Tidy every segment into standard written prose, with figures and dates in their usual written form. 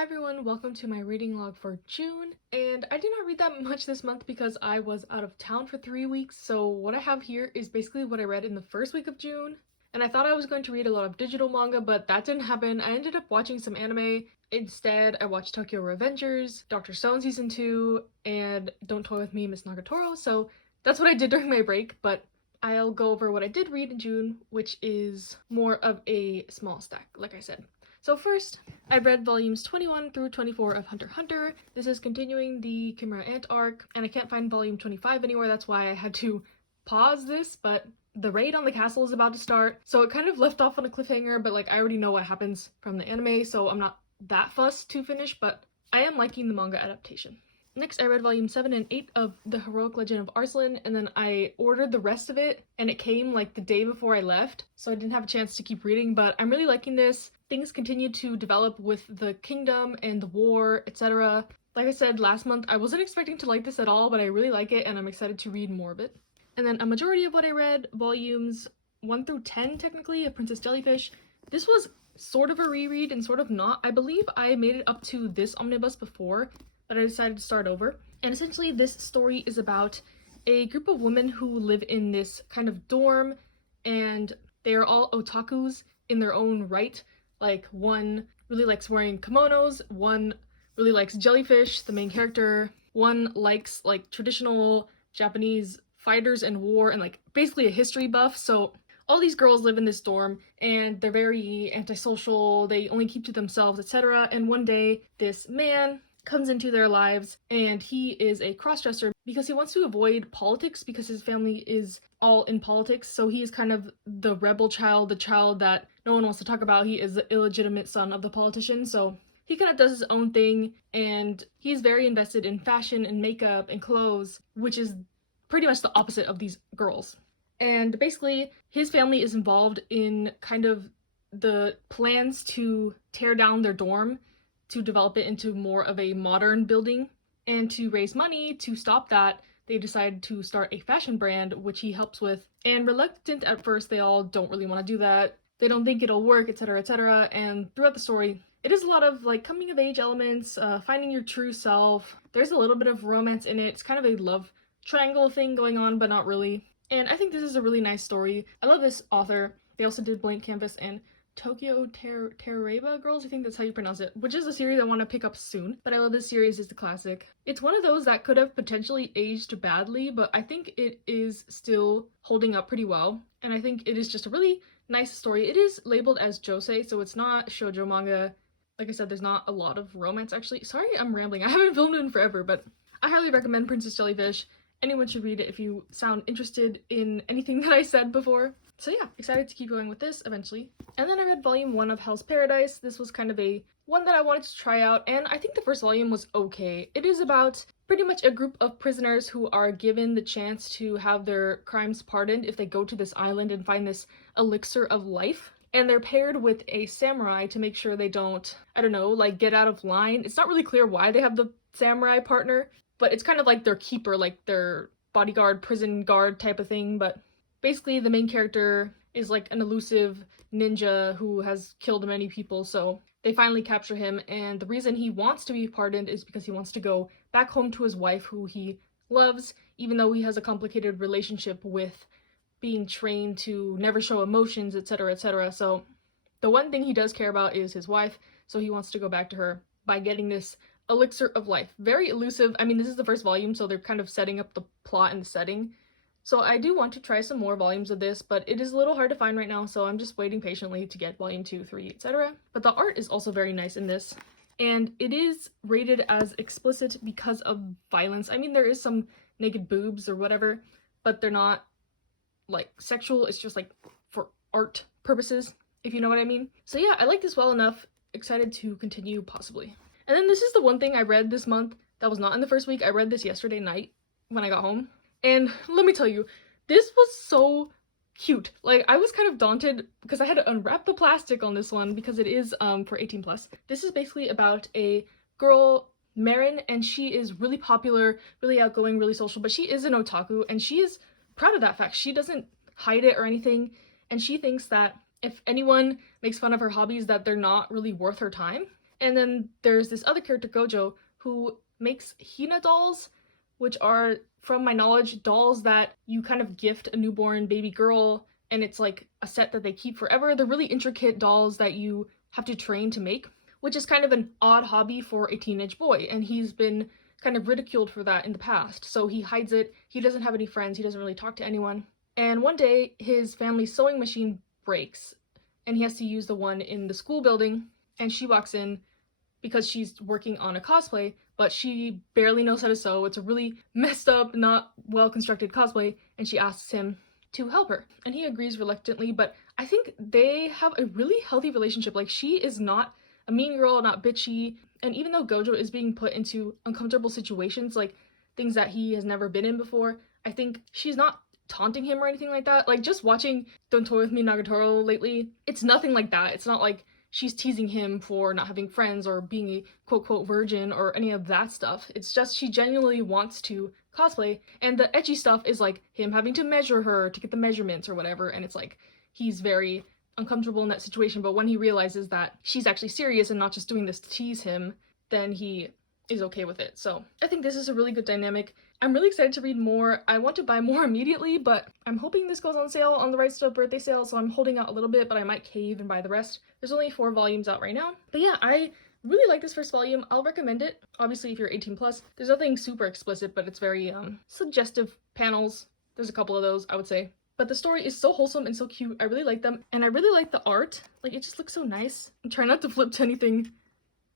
Hi everyone, welcome to my reading log for June, and I did not read that much this month because I was out of town for 3 weeks, so what I have here is basically what I read in the first week of June, and I thought I was going to read a lot of digital manga, but that didn't happen. I ended up watching some anime. Instead, I watched Tokyo Revengers, Dr. Stone Season 2, and Don't Toy With Me, Miss Nagatoro, so that's what I did during my break, but I'll go over what I did read in June, which is more of a small stack, like I said. So first, I read volumes 21 through 24 of Hunter x Hunter. This is continuing the Chimera Ant arc, and I can't find volume 25 anywhere, that's why I had to pause this, but the raid on the castle is about to start, so it kind of left off on a cliffhanger, but I already know what happens from the anime, so I'm not that fussed to finish, but I am liking the manga adaptation. Next, I read volume 7 and 8 of The Heroic Legend of Arslan, and then I ordered the rest of it, and it came the day before I left, so I didn't have a chance to keep reading, but I'm really liking this. Things continue to develop with the kingdom and the war, etc. Like I said last month, I wasn't expecting to like this at all, but I really like it, and I'm excited to read more of it. And then a majority of what I read, volumes 1 through 10 technically, of Princess Jellyfish. This was sort of a reread and sort of not. I believe I made it up to this omnibus before, but I decided to start over. And essentially this story is about a group of women who live in this kind of dorm, and they are all otakus in their own right. One really likes wearing kimonos, one really likes jellyfish, the main character, one likes traditional Japanese fighters and war and basically a history buff. So all these girls live in this dorm and they're very antisocial, they only keep to themselves, etc. And one day this man comes into their lives, and he is a crossdresser because he wants to avoid politics because his family is all in politics. So he is kind of the rebel child, the child that no one wants to talk about. He is the illegitimate son of the politician, so he kind of does his own thing, and he's very invested in fashion and makeup and clothes, which is pretty much the opposite of these girls. And basically his family is involved in kind of the plans to tear down their dorm to develop it into more of a modern building, and to raise money to stop that, they decided to start a fashion brand, which he helps with. And reluctant at first, they all don't really want to do that. They don't think it'll work, etc., etc. And throughout the story, it is a lot of coming of age elements, finding your true self. There's a little bit of romance in it. It's kind of a love triangle thing going on, but not really. And I think this is a really nice story. I love this author. They also did Blank Canvas and Tokyo Terreba Girls, I think that's how you pronounce it, which is a series I want to pick up soon, but I love this series. It's a classic. It's one of those that could have potentially aged badly, but I think it is still holding up pretty well, and I think it is just a really nice story. It is labeled as josei, so it's not shoujo manga. Like I said, there's not a lot of romance actually. Sorry, I'm rambling. I haven't filmed it in forever, but I highly recommend Princess Jellyfish. Anyone should read it if you sound interested in anything that I said before. So yeah, excited to keep going with this eventually. And then I read volume 1 of Hell's Paradise. This was kind of a one that I wanted to try out, and I think the first volume was okay. It is about pretty much a group of prisoners who are given the chance to have their crimes pardoned if they go to this island and find this elixir of life. And they're paired with a samurai to make sure they don't, I don't know, get out of line. It's not really clear why they have the samurai partner, but it's kind of like their keeper, their bodyguard, prison guard type of thing. But basically the main character is an elusive ninja who has killed many people, so they finally capture him, and the reason he wants to be pardoned is because he wants to go back home to his wife, who he loves, even though he has a complicated relationship with being trained to never show emotions, etc., etc. So the one thing he does care about is his wife, so he wants to go back to her by getting this elixir of life. Very elusive. I mean, this is the first volume, so they're kind of setting up the plot and the setting. So I do want to try some more volumes of this, but it is a little hard to find right now, so I'm just waiting patiently to get volume 2, 3, etc. But the art is also very nice in this, and it is rated as explicit because of violence. I mean, there is some naked boobs or whatever, but they're not sexual. It's just for art purposes, if you know what I mean. So yeah, I like this well enough. Excited to continue possibly. And then this is the one thing I read this month that was not in the first week. I read this yesterday night when I got home. And let me tell you, this was so cute. I was kind of daunted because I had to unwrap the plastic on this one because it is for 18 plus. This is basically about a girl, Marin, and she is really popular, really outgoing, really social, but she is an otaku, and she is proud of that fact. She doesn't hide it or anything, and she thinks that if anyone makes fun of her hobbies, that they're not really worth her time. And then there's this other character, Gojo, who makes Hina dolls, which are, from my knowledge, dolls that you kind of gift a newborn baby girl, and it's like a set that they keep forever. They're really intricate dolls that you have to train to make, which is kind of an odd hobby for a teenage boy, and he's been kind of ridiculed for that in the past. So he hides it. He doesn't have any friends. He doesn't really talk to anyone. And one day, his family's sewing machine breaks, and he has to use the one in the school building, and she walks in because she's working on a cosplay, but she barely knows how to sew. It's a really messed up, not well-constructed cosplay, and she asks him to help her. And he agrees reluctantly, but I think they have a really healthy relationship. Like, she is not a mean girl, not bitchy, and even though Gojo is being put into uncomfortable situations, like things that he has never been in before, I think she's not taunting him or anything like that. Like, just watching Don't Toy With Me Nagatoro lately, it's nothing like that. It's not like she's teasing him for not having friends or being a quote-quote virgin or any of that stuff. It's just she genuinely wants to cosplay, and the edgy stuff is like him having to measure her to get the measurements or whatever, and it's like he's very uncomfortable in that situation, but when he realizes that she's actually serious and not just doing this to tease him, then he is okay with it. So I think this is a really good dynamic. I'm really excited to read more. I want to buy more immediately, but I'm hoping this goes on sale on the Right Stuff birthday sale, so I'm holding out a little bit, but I might cave and buy the rest. There's only 4 volumes out right now. But yeah, I really like this first volume. I'll recommend it. Obviously, if you're 18 plus, there's nothing super explicit, but it's very suggestive panels. There's a couple of those, I would say. But the story is so wholesome and so cute. I really like them, and I really like the art. Like, it just looks so nice. I'm trying not to flip to anything,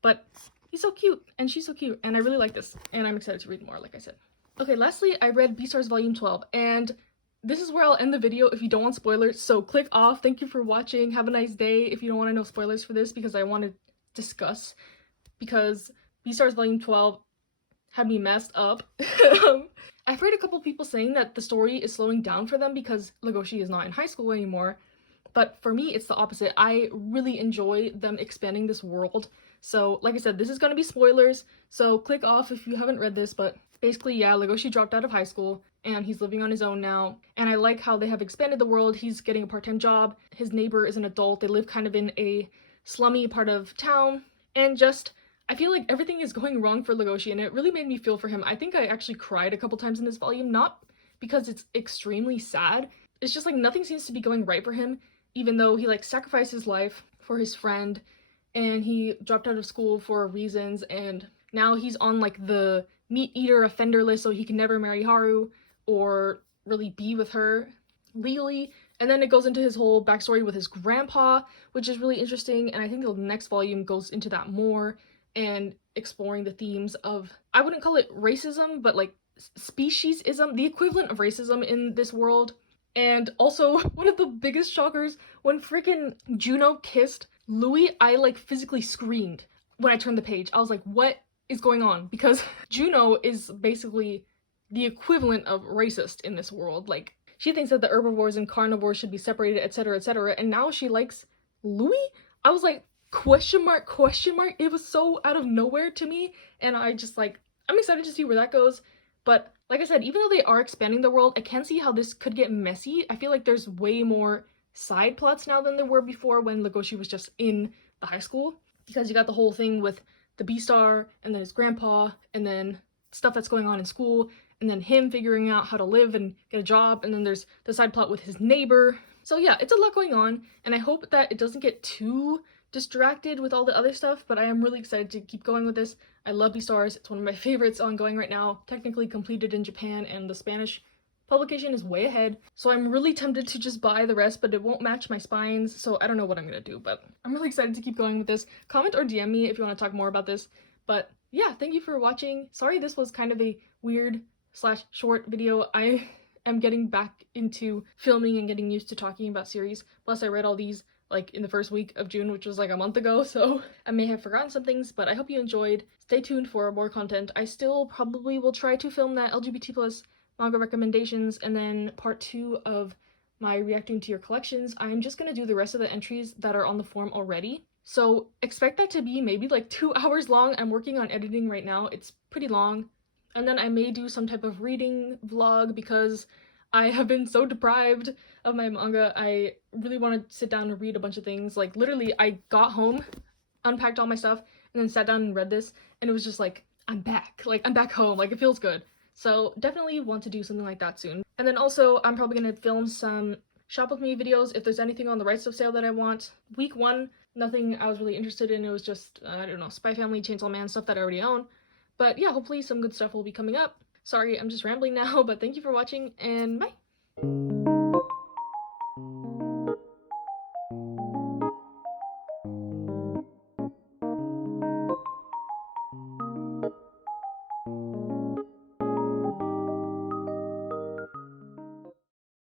but he's so cute, and she's so cute, and I really like this, and I'm excited to read more, like I said. Okay, lastly, I read Bstars Volume 12, and this is where I'll end the video if you don't want spoilers, so click off. Thank you for watching. Have a nice day if you don't want to know spoilers for this, because I want to discuss, because Bstars Volume 12 had me messed up. I've heard a couple people saying that the story is slowing down for them because Legoshi is not in high school anymore, but for me, it's the opposite. I really enjoy them expanding this world. So, like I said, this is going to be spoilers, so click off if you haven't read this, but basically, yeah, Legoshi dropped out of high school, and he's living on his own now, and I like how they have expanded the world. He's getting a part-time job, his neighbor is an adult, they live kind of in a slummy part of town, and just, I feel like everything is going wrong for Legoshi, and it really made me feel for him. I think I actually cried a couple times in this volume, not because it's extremely sad, it's just like nothing seems to be going right for him, even though he like sacrificed his life for his friend, and he dropped out of school for reasons, and now he's on like the meat eater offender list, so he can never marry Haru or really be with her legally. And then it goes into his whole backstory with his grandpa, which is really interesting, and I think the next volume goes into that more and exploring the themes of, I wouldn't call it racism, but like speciesism, the equivalent of racism in this world. And also, one of the biggest shockers, when freaking Juno kissed Louis, I like physically screamed when I turned the page. I was like, what is going on? Because Juno is basically the equivalent of racist in this world. Like, she thinks that the herbivores and carnivores should be separated, etc., etc., and now she likes Louis? I was like, question mark, question mark? It was so out of nowhere to me, and I just like, I'm excited to see where that goes. But like I said, even though they are expanding the world, I can see how this could get messy. I feel like there's way more side plots now than there were before when Legoshi was just in the high school, because you got the whole thing with the B-star, and then his grandpa, and then stuff that's going on in school, and then him figuring out how to live and get a job, and then there's the side plot with his neighbor. So yeah, it's a lot going on, and I hope that it doesn't get too distracted with all the other stuff, but I am really excited to keep going with this. I love B-stars. It's one of my favorites ongoing right now, technically completed in Japan, and the Spanish publication is way ahead, so I'm really tempted to just buy the rest, but it won't match my spines, so I don't know what I'm gonna do, but I'm really excited to keep going with this. Comment or DM me if you want to talk more about this, but yeah, thank you for watching. Sorry this was kind of a weird slash short video. I am getting back into filming and getting used to talking about series, plus I read all these like in the first week of June, which was like a month ago, so I may have forgotten some things, but I hope you enjoyed. Stay tuned for more content. I still probably will try to film that LGBT plus manga recommendations, and then part 2 of my reacting to your collections. I'm just gonna do the rest of the entries that are on the form already, so expect that to be maybe like 2 hours long. I'm working on editing right now. It's pretty long, and then I may do some type of reading vlog because I have been so deprived of my manga. I really want to sit down and read a bunch of things. Like, literally, I got home, unpacked all my stuff, and then sat down and read this, and it was just like, I'm back. Like, I'm back home. Like, it feels good. So definitely want to do something like that soon. And then also, I'm probably gonna film some shop with me videos if there's anything on the right stuff sale that I want. Week 1, nothing I was really interested in. It was just, I don't know, Spy Family, Chainsaw Man, stuff that I already own. But yeah, hopefully some good stuff will be coming up. Sorry, I'm just rambling now, but thank you for watching, and bye!